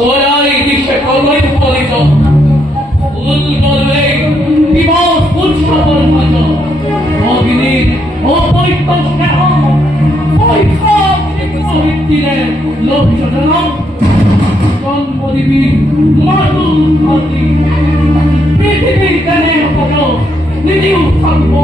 ওরাই বিশ্বে কর্মই ফলিত উল্ললে দিবস উৎসবর মত অগ্নির অপৈত স্নেহ পৈশাচ প্রবৃত্তিরে লক্ষ্যজনক জন্মদিবী মাতুল ধরতি পৃথিবীর জ্ঞানের উপর নিধিউ থাকব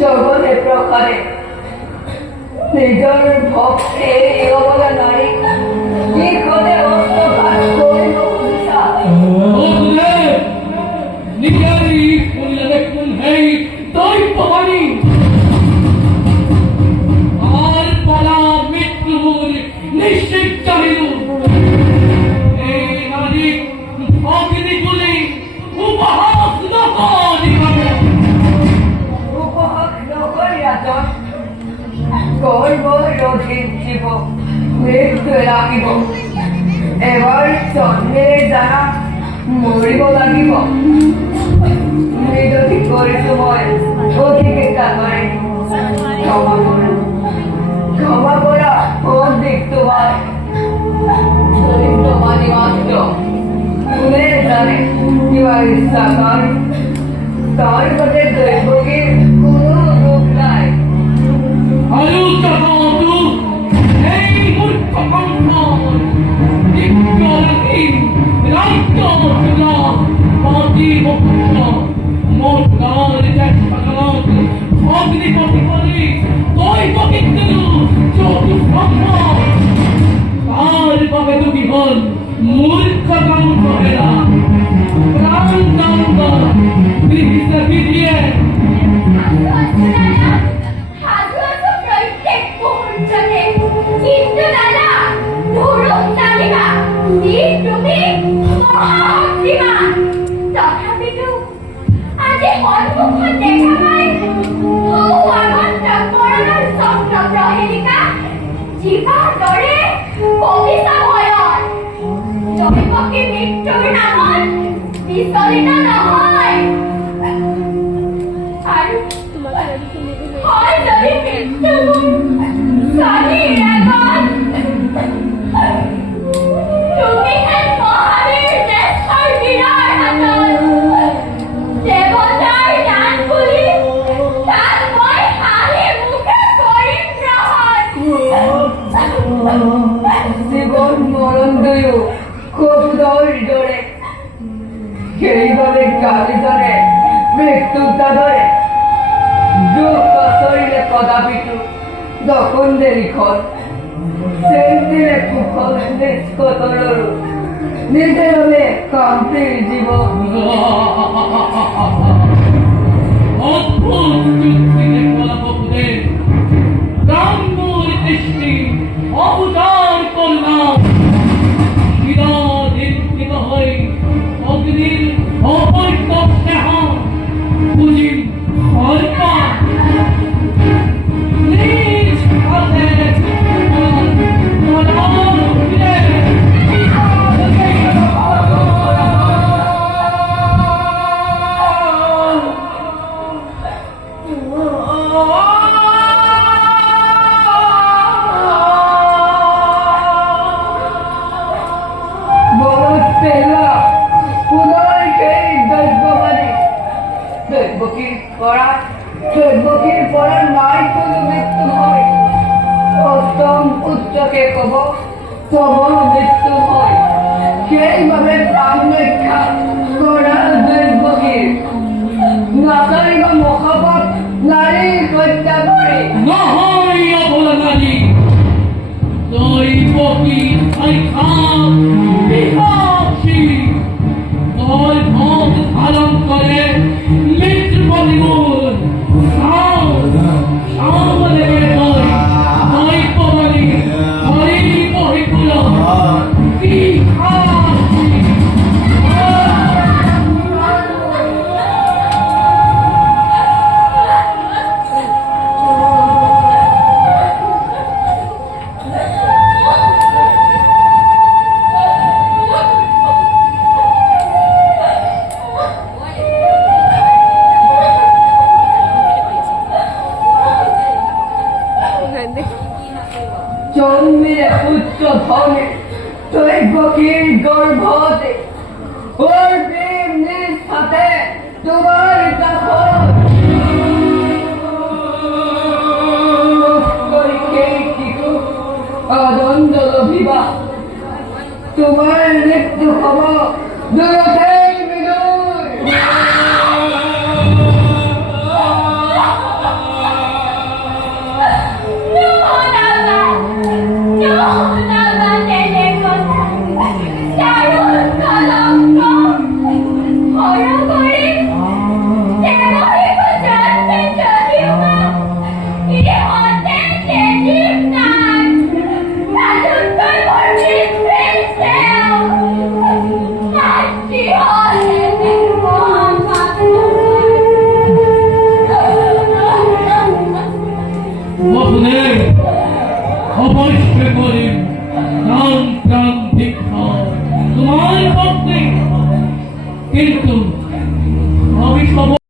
জগতে প্রকারে নিজের ভক্তে অবলা নারী কি করে অস্তঘাত করিল নিজেরই পুণ্যে পুণ্যেই দৈত্যবাণী আর পালা মৃত্যুর নিশ্চিত চাহিল এই নারী অগ্নিগুলি উপহাস নকরিবে গর্ব রোধের জীব মৃত্যু রাখিব এবার জন্মের জানা মরিব লাগিব মৃদতি করে তোমায় অধিকে কাতরে ক্ষমা করা অধিক তোমার চরিত্র মানে মাত্র তুলে জানে কিবা ইচ্ছা কর তার পথে দৈবকীর কোনো রূপ নাই মূর্খ কাম করে না প্রাণ কাম দিয়ে মৃত্যুর নামত বিচলিত নহয় আৰু হয় যদি মৃত্যু শৰীৰ আগত তুমি হেন মহাবীৰ জ্যেষ্ঠৰ বীৰৰ হাতত দেৱতাৰ দান বুলি তাক মই হাঁহি মুখে কৰিম গ্ৰহণ জীবন মরণ দুয়ো খুব দৌড়ে সেইভাবে গালি ধরে মৃত্যুর ধরে দুঃখ শরীরে কদাপিটু যখন দেরিক্ষণ সেদিনে কুফল নিষ্কতর নিজের হলে কান্তির জীবন অদ্ভুত যুক্তিতে কলাপদে ব্রাহ্মণ দৃষ্টি অবতার করলাম দীর্ঘিত হয়ে অগ্নির অপৈত স্নেহ বুঝি হরপা নিজ হাতে দৈবকীর পড়ার নাই কোনো মৃত্যু হয় অষ্টম উচ্চকে কব তবু মৃত্যু হয় সেইভাবে প্রাণ রক্ষা করা দুর্ভোগীর নারী বা মহাপাপ নারী হত্যা করে নহয় অবলা নারী দৈবকী সংখ্যাত বিপক্ষী তয় ভোগ ধারণ করে মৃত্যুপরিমূল সামনে তয় দৈববলী পরিপহিকুল কি খাচ্ছি জন্মের উচ্চ ধনে দৈবকীর গর্ভতে ওর প্রেম নিজ সাথে তোমার কাছে আনন্দ লভিবা তোমার মৃত্যু হব দুরতেই বিদুর অবনের অবশ্য করিম প্রাণ প্রাণ ভিক্ষা তোমার পক্ষে কিন্তু আমি সব